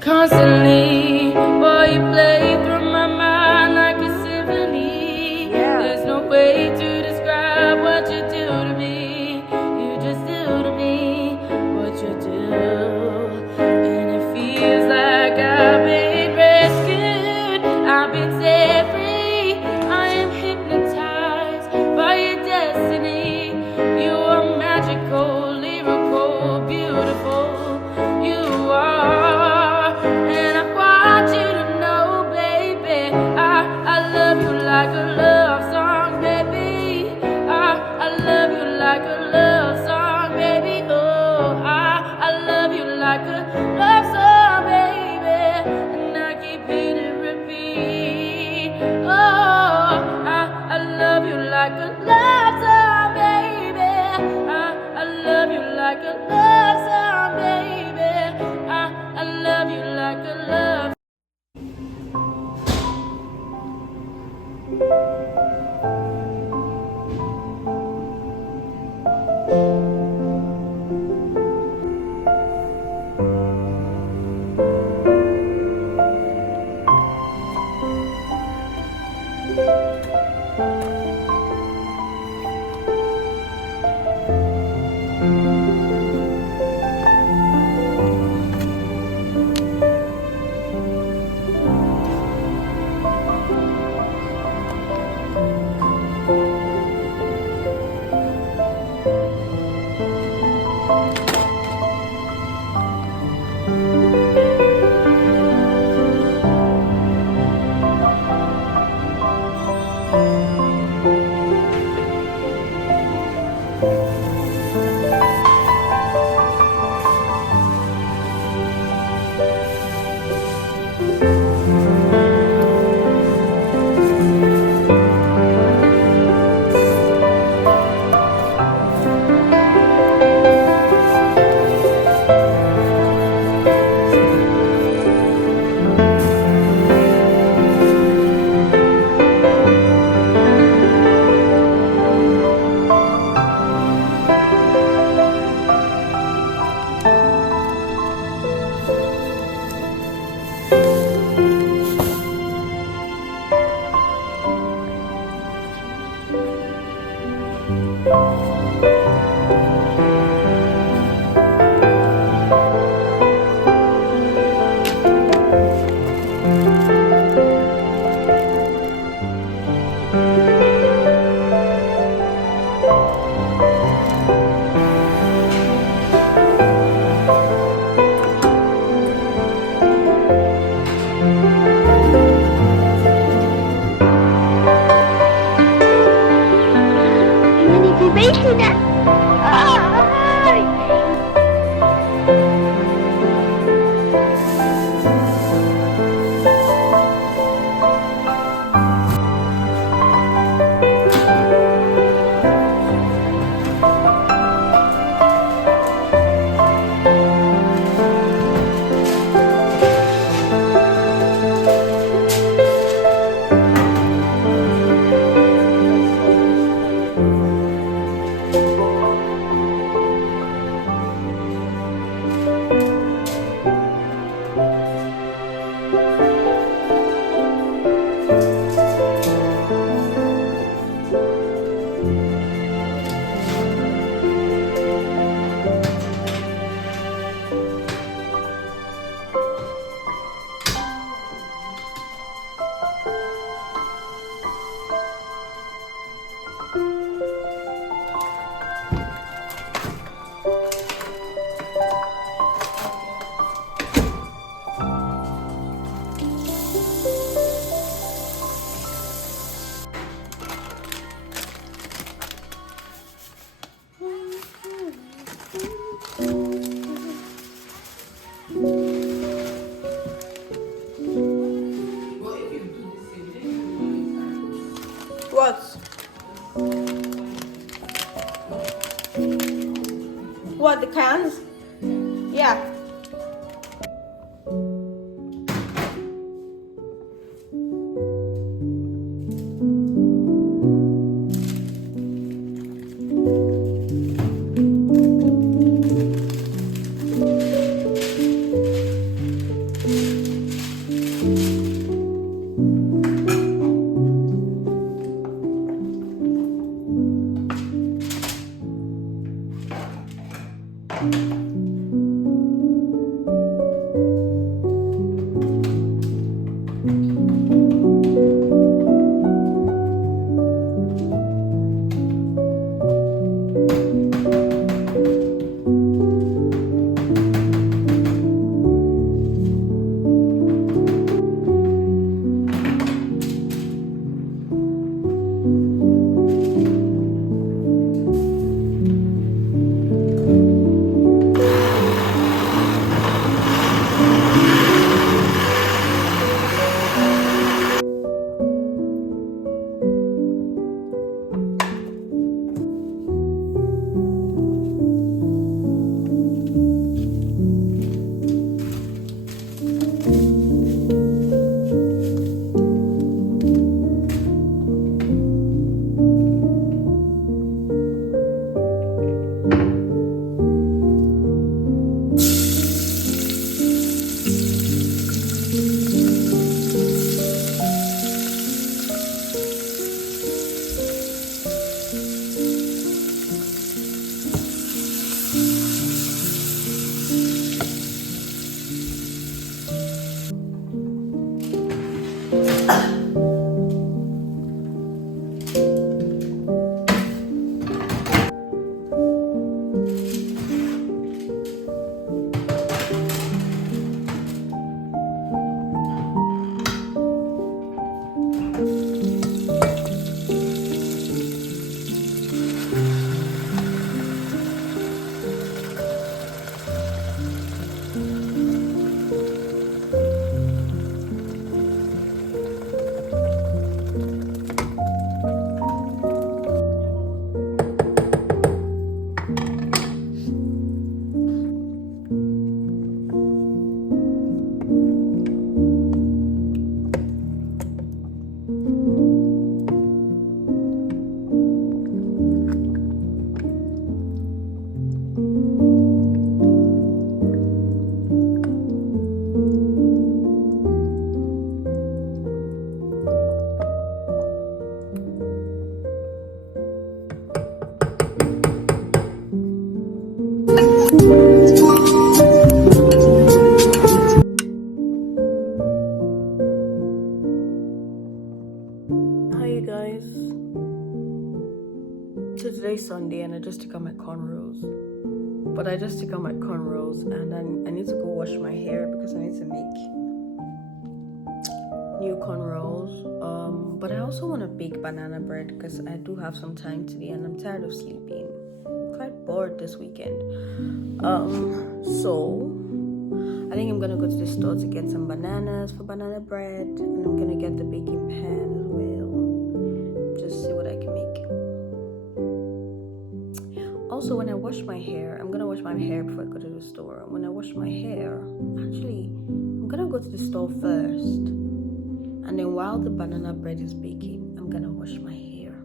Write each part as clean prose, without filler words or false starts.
constantly. Boy, you play through my mind like a symphony. There's no way to describe what you do to me. You just do to me what you do, and it feels like I've been rescued, I've been set free. I am hypnotized by your destiny. You are magical, lyrical, beautiful. You are, and I want you to know, baby, I love you like a love song, baby. I love you like a love song, baby. Oh, I love you like a love song, baby, and I keep hitting repeat. Oh, I love you like a love song, baby. I love you like a love song, baby. I love you like a love. Sunday and I just took out my cornrows. But I just took out my cornrows and then I need to go wash my hair because I need to make new cornrows. But I also want to bake banana bread because I do have some time today and I'm tired of sleeping. I'm quite bored this weekend. So I think I'm gonna go to the store to get some bananas for banana bread, and I'm gonna get the baking pan as well. Just see what I can make. Also, when I wash my hair, I'm gonna wash my hair before I go to the store. When I wash my hair, actually, I'm gonna go to the store first. And then while the banana bread is baking, I'm gonna wash my hair.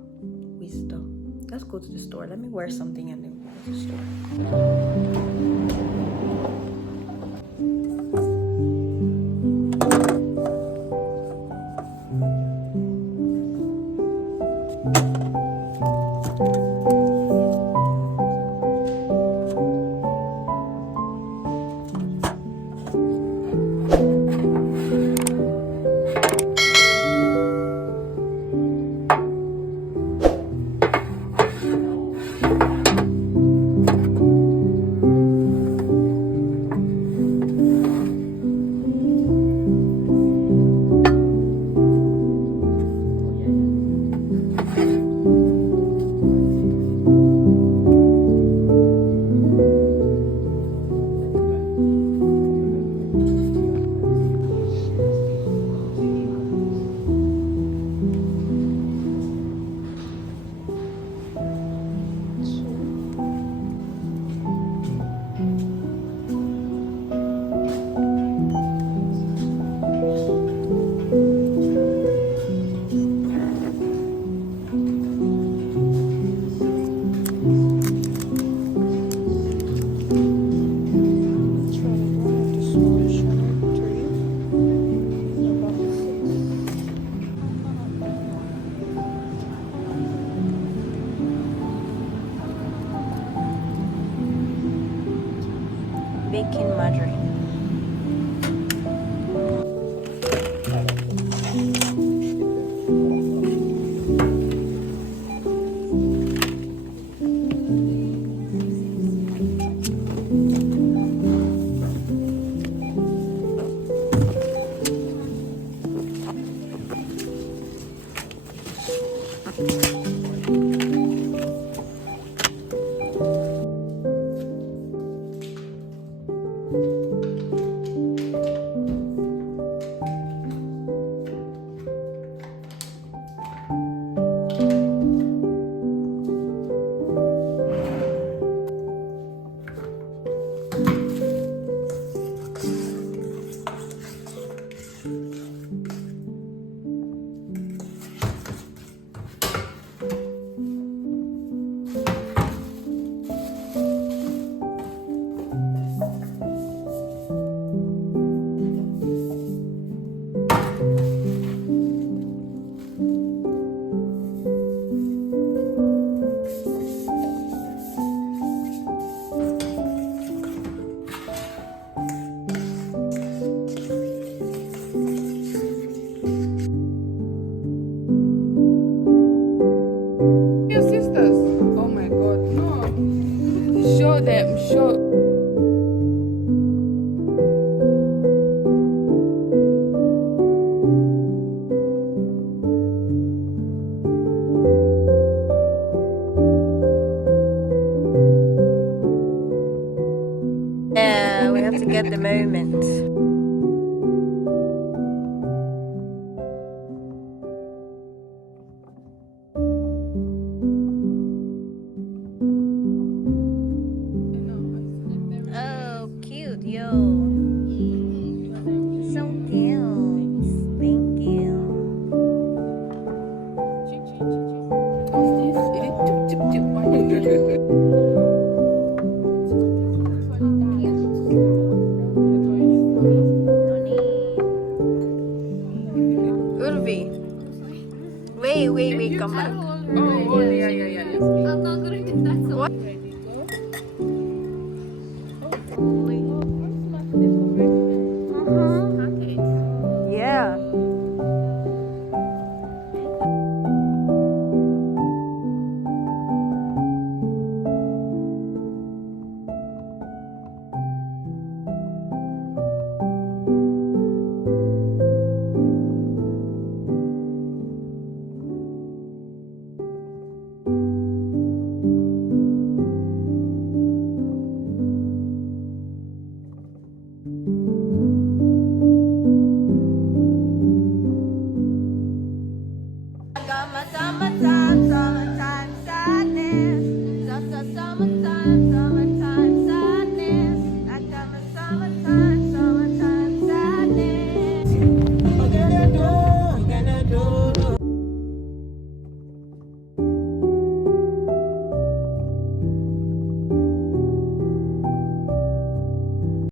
Wisdom. Let's go to the store. Let me wear something and then go to the store. Baking margarine. Yeah, we have to get the moment. Oh, cute, yo. So cute. Thank you. Urvi. Wait, come back.